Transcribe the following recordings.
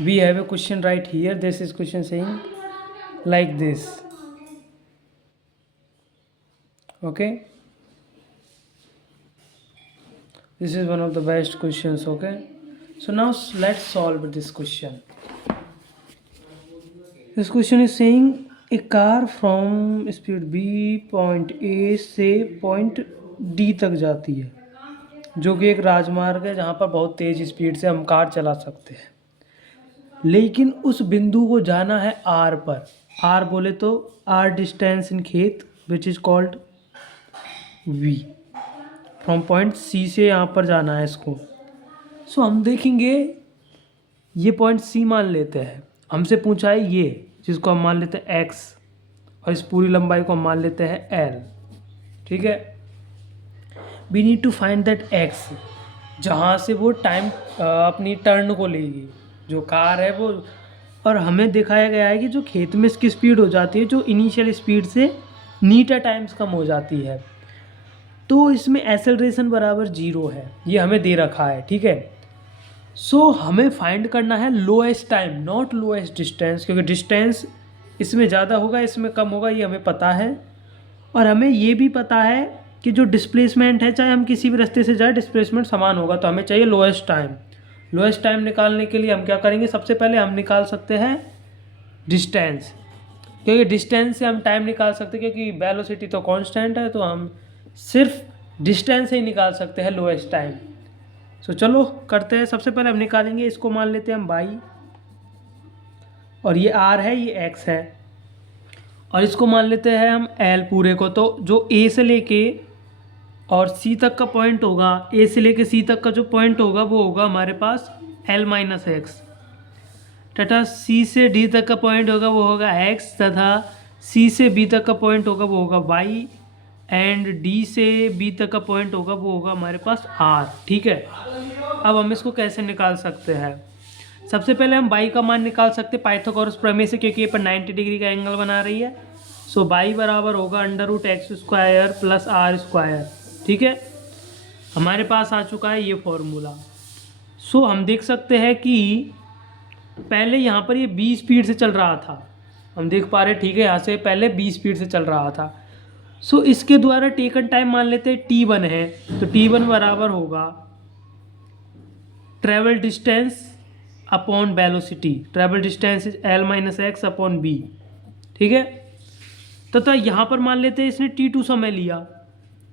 we have a question right here. This is question saying like this. Okay, this is one of the best questions. Okay, so now let's solve this question. This question is saying a car from speed b point a से point d तक जाती है, जो कि एक राजमार्ग है जहाँ पर बहुत तेज़ स्पीड से हम कार चला सकते हैं, लेकिन उस बिंदु को जाना है आर पर। आर बोले तो आर डिस्टेंस इन खेत which is called v. From point C से यहाँ पर जाना है इसको। सो हम देखेंगे, ये पॉइंट सी मान लेते हैं, हमसे पूछा है ये, जिसको हम मान लेते हैं एक्स, और इस पूरी लंबाई को हम मान लेते हैं एल। ठीक है, we need to find that x, जहाँ से वो टाइम अपनी टर्न को लेगी, जो कार है वो। और हमें दिखाया गया है कि जो खेत में इसकी स्पीड हो जाती है, जो इनिशियल स्पीड से नीटा टाइम्स कम हो जाती है, तो इसमें एक्सेलरेशन बराबर 0 है, ये हमें दे रखा है। ठीक है, सो हमें फाइंड करना है lowest time, not lowest distance, क्योंकि डिस्टेंस इसमें ज़्यादा होगा इसमें कम होगा, ये हमें पता है। और हमें ये भी पता है कि जो डिस्प्लेसमेंट है, चाहे हम किसी भी रास्ते से जाए डिस्प्लेसमेंट समान होगा, तो हमें चाहिए लोएस्ट टाइम। लोएस्ट टाइम निकालने के लिए हम क्या करेंगे, सबसे पहले हम निकाल सकते हैं डिस्टेंस, क्योंकि डिस्टेंस से हम टाइम निकाल सकते हैं, क्योंकि वेलोसिटी तो कांस्टेंट है, तो हम सिर्फ डिस्टेंस से ही निकाल सकते हैं लोएस्ट टाइम। सो चलो करते हैं। सबसे पहले हम निकालेंगे, इसको मान लेते हैं हम बाई, और ये आर है, ये एक्स है, और इसको मान लेते हैं हम एल पूरे को। तो जो ए से लेके और सी तक का पॉइंट होगा, ए से लेके सी तक का जो पॉइंट होगा वो होगा हमारे पास एल माइनस एक्स, तथा सी से डी तक का पॉइंट होगा वो होगा एक्स, तथा सी से बी तक का पॉइंट होगा वो होगा वाई, एंड डी से बी तक का पॉइंट होगा वो होगा हमारे पास आर। ठीक है, अब हम इसको कैसे निकाल सकते हैं, सबसे पहले हम बाई का मान निकाल सकते हैं पाइथागोरस प्रमेय से, क्योंकि ये पर 90 डिग्री का एंगल बना रही है। सो बाई बराबर होगा √x² प्लस r²। ठीक है, हमारे पास आ चुका है ये फॉर्मूला। सो हम देख सकते हैं कि पहले यहाँ पर ये 20 स्पीड से चल रहा था, हम देख पा रहे हैं। ठीक है, यहाँ से पहले 20 स्पीड से चल रहा था। सो इसके द्वारा टेकन टाइम मान लेते हैं t1 है, तो t1 बराबर होगा travel distance upon velocity. Travel distance is L minus x upon b. ठीक है, तथा यहाँ पर मान लेते हैं इसने t2 समय लिया,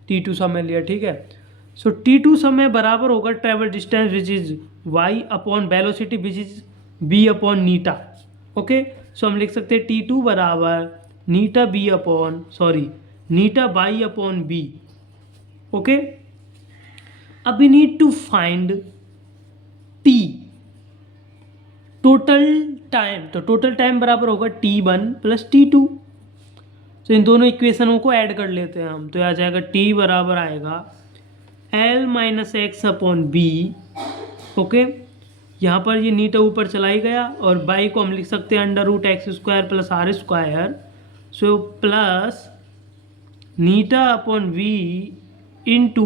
t2 समय लिया। ठीक है, सो t2 समय बराबर होगा travel distance which is y upon velocity which is b upon नीटा। ओके, सो हम लिख सकते हैं t2 बराबर नीटा b अपॉन नीटा बाई अपॉन बी। ओके, अब we need to find T, total time. तो टोटल टाइम बराबर होगा t1 प्लस t2। तो इन दोनों इक्वेशनों को ऐड कर लेते हैं हम, तो आ जाएगा t बराबर आएगा L minus x upon B. Okay, यहाँ पर ये नीटा ऊपर चला ही गया, और बाई को हम लिख सकते हैं √x² plus r²। So plus नीटा upon V into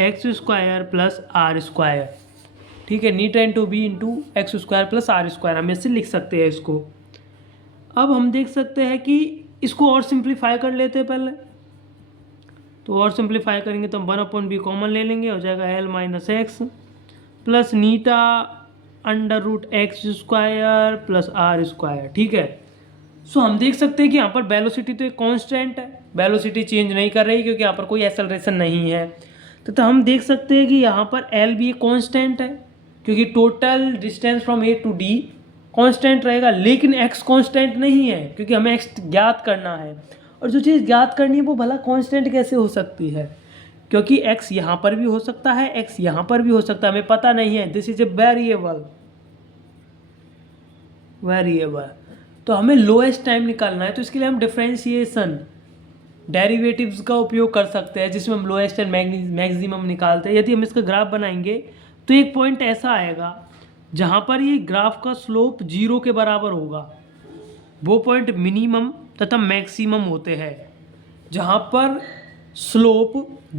x² plus r²। ठीक है, नीटा into B into x² plus r², हम इससे लिख सकते हैं इसको। अब हम देख सकते हैं कि इसको और सिंप्लीफाई कर लेते हैं पहले, तो और सिंप्लीफाई करेंगे तो हम 1/b कॉमन ले लेंगे, हो जाएगा L माइनस एक्स प्लस नीटा √x² प्लस r²। ठीक है, सो हम देख सकते हैं कि यहाँ पर वेलोसिटी तो एक कांस्टेंट है, वेलोसिटी चेंज नहीं कर रही, क्योंकि यहाँ पर कोई एक्सेलरेशन नहीं है। तो हम देख सकते हैं कि यहाँ पर L भी एक कांस्टेंट है, क्योंकि total distance from A to D constant रहेगा, लेकिन x कांस्टेंट नहीं है, क्योंकि हमें x ज्ञात करना है। और जो चीज़ ज्ञात करनी है वो भला कांस्टेंट कैसे हो सकती है, क्योंकि x यहाँ पर भी हो सकता है, x यहाँ पर भी हो सकता है, हमें पता नहीं है। This is a variable. तो हमें लोएस्ट टाइम निकालना है, तो इसके लिए हम डिफरेंशिएशन डेरिवेटिव्स का उपयोग कर सकते हैं, जिसमें हम लोएस्ट एंड मैक्सिमम निकालते हैं। यदि हम इसका ग्राफ बनाएंगे तो एक पॉइंट ऐसा आएगा जहाँ पर ये ग्राफ का स्लोप 0 के बराबर होगा, वो पॉइंट मिनिमम तथा मैक्सिमम होते हैं। जहाँ पर स्लोप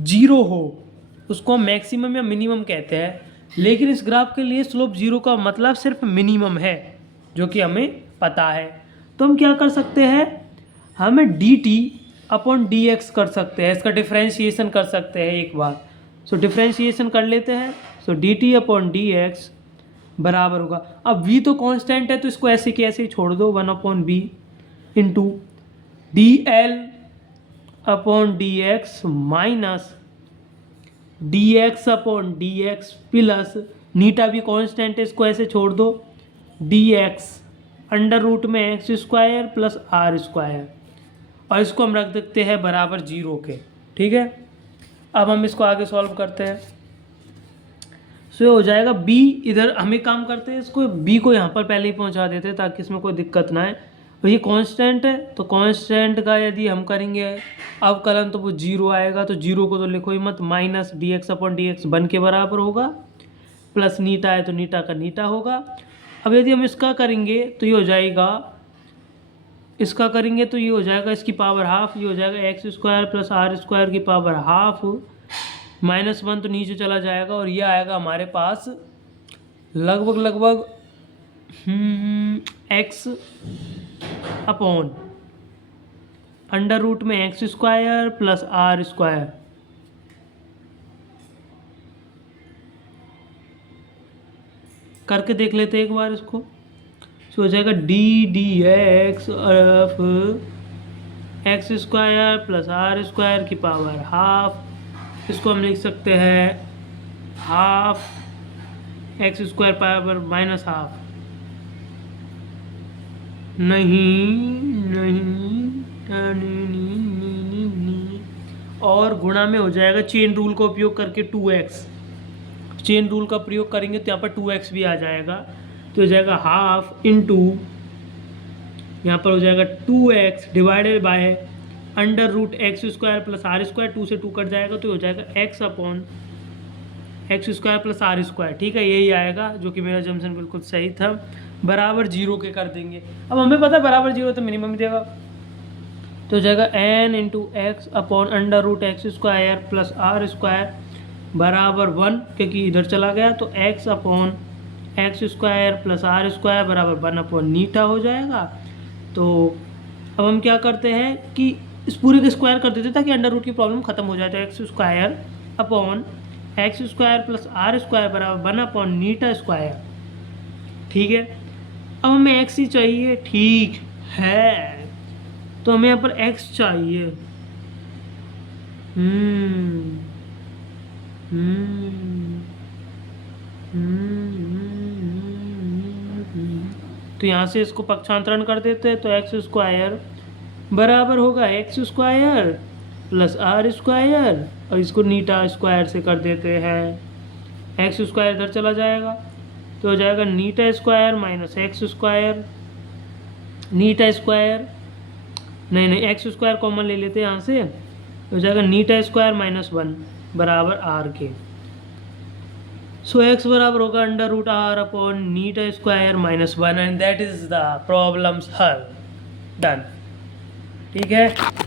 0 हो उसको हम मैक्सिमम या मिनिमम कहते हैं, लेकिन इस ग्राफ के लिए स्लोप 0 का मतलब सिर्फ मिनिमम है। जो कि हमें पता है। तो हम क्या कर सकते हैं, हमें dt अपॉन dx कर सकते हैं, इसका डिफ्रेंशिएशन कर सकते हैं एक बार। सो डिफ्रेंशिएशन कर लेते हैं। सो dt अपॉन dx बराबर होगा, अब v तो कांस्टेंट है तो इसको ऐसे के ऐसे ही छोड़ दो, 1 upon B into dl upon dx minus dx upon dx plus नीटा भी कांस्टेंट है, इसको ऐसे छोड़ दो, dx अंडर रूट में x square plus are square, और इसको हम रख देते हैं बराबर 0 के। ठीक है, अब हम इसको आगे सॉल्व करते हैं। सो ये हो जाएगा b, इधर हम एक काम करते हैं, इसको b को यहाँ पर पहले ही पहुँचा देते हैं ताकि इसमें कोई दिक्कत ना आए। और ये कांस्टेंट है तो कांस्टेंट का यदि हम करेंगे अवकलन तो वो 0 आएगा, तो 0 को तो लिखो ही मत, माइनस dx अपॉन dx 1 के बराबर होगा, प्लस नीटा है तो नीटा का नीटा होगा। अब यदि हम इसका करेंगे तो ये हो जाएगा, इसका करेंगे तो ये हो जाएगा इसकी पावर हाफ, ये हो जाएगा x square plus are square की पावर हाफ, -1 तो नीचे चला जाएगा, और ये आएगा हमारे पास लगभग x अपॉन अंडर रूट में x square plus are square, करके देख लेते हैं एक बार इसको। तो हो जाएगा ddx of x square plus are square की पावर हाफ, इसको हम लिख सकते हैं half x square power minus half, और गुणा में हो जाएगा चेन रूल का उपयोग करके 2x, चेन रूल का प्रयोग करेंगे तो यहाँ पर 2x भी आ जाएगा, तो हो जाएगा हाफ इंटू यहाँ पर हो जाएगा 2x divided by under root x square plus are square, 2 से 2 कट जाएगा तो हो जाएगा x upon x square plus are square. ठीक है, यही आएगा, जो कि मेरा जम्सन बिल्कुल सही था, बराबर 0 के कर देंगे। अब हमें पता है बराबर 0 तो मिनिमम ही देगा, तो हो जाएगा n into x upon under root x square plus are square बराबर 1, क्योंकि इधर चला गया, तो x upon x square plus are square बराबर 1 अपॉन नीटा हो जाएगा। तो अब हम क्या करते हैं कि इस पूरे के स्क्वायर कर देते ताकि अंडर रूट की प्रॉब्लम खत्म हो जाए, तो x square upon x square plus are square बराबर 1 अपॉन नीटा स्क्वायर। ठीक है, अब हमें एक्स ही चाहिए, ठीक है, तो हमें यहाँ पर एक्स चाहिए। तो यहाँ से इसको पक्षांतरण कर देते हैं, तो एक्स स्क्वायर बराबर होगा x square plus are square, और इसको नीटा स्क्वायर से कर देते हैं, एक्स स्क्वायर इधर चला जाएगा तो हो जाएगा नीटा स्क्वायर माइनस एक्स स्क्वायर, नीटा स्क्वायर नहीं एक्स स्क्वायर कॉमन ले लेते हैं यहाँ से, हो जाएगा नीटा स्क्वायर माइनस 1 बराबर आर के। सो एक्स बराबर होगा अंडर रूट आर अपॉन नीटा square minus 1, and that is the problems हल डन। ठीक है।